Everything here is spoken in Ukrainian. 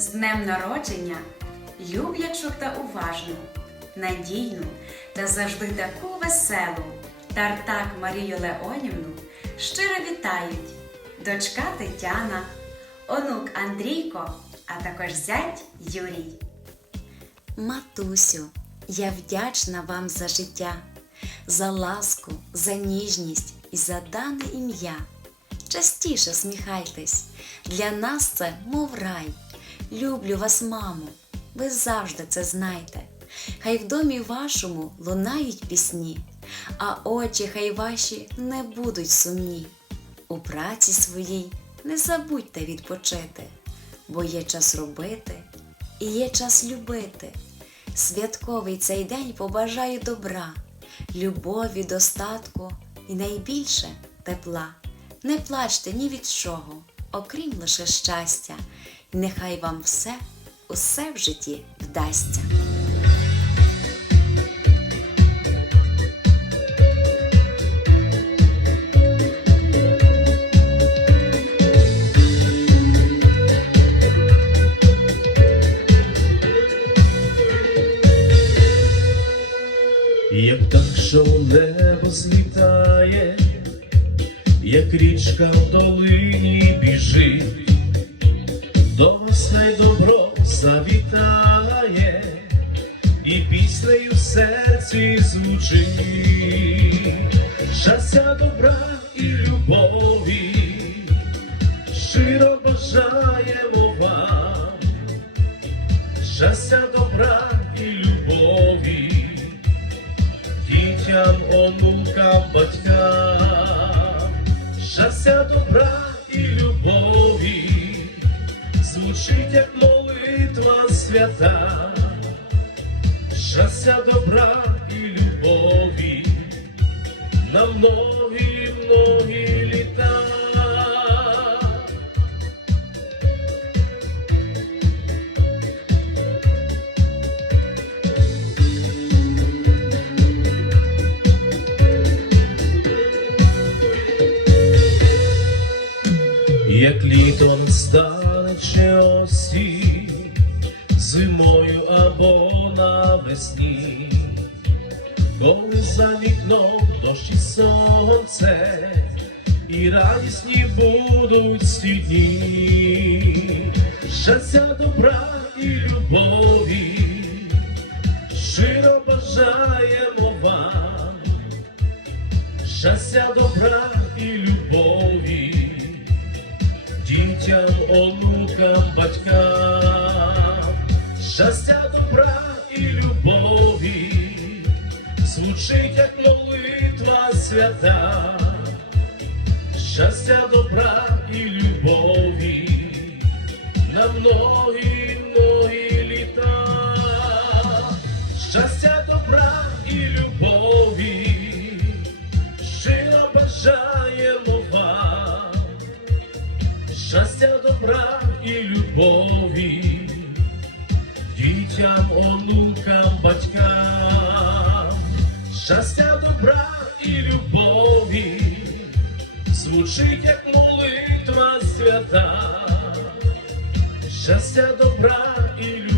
З днем народження люблячу та уважну, надійну та завжди таку веселу. Тартак Марію Леонівну щиро вітають дочка Тетяна, онук Андрійко, а також зять Юрій. Матусю, я вдячна вам за життя, за ласку, за ніжність і за дане ім'я. Частіше сміхайтесь, для нас це мов рай. Люблю вас, мамо, ви завжди це знайте. Хай в домі вашому лунають пісні, а очі хай ваші не будуть сумні. У праці своїй не забудьте відпочити, бо є час робити і є час любити. Святковий цей день побажаю добра, любові, достатку і найбільше тепла. Не плачте ні від чого, окрім лише щастя, нехай вам все, усе в житті вдасться. Як так, що небо злітає, як річка в долині біжить, хай добро завітає, і піснею в серці звучить, щастя добра і любові, щиро бажаємо вам, щастя добра і любові дітям, онукам, батькам, щастя, добра звучить як молитва свята, щастя, добра і любові, на многі, многі літа. Як літом стане чи осінь, зимою або навесні, коли за вікном дощ і сонце, і радісні будуть ці дні, щастя, добра і любові, щиро бажаємо вам, щастя, добра дітям, онукам, батькам, щастя, добра і любові, звучить як молитва свята, щастя, добра і любові, на многі, любові, дітям, онукам, батькам, щастя, добра і любові, звучить як молитва свята, щастя, добра і любові.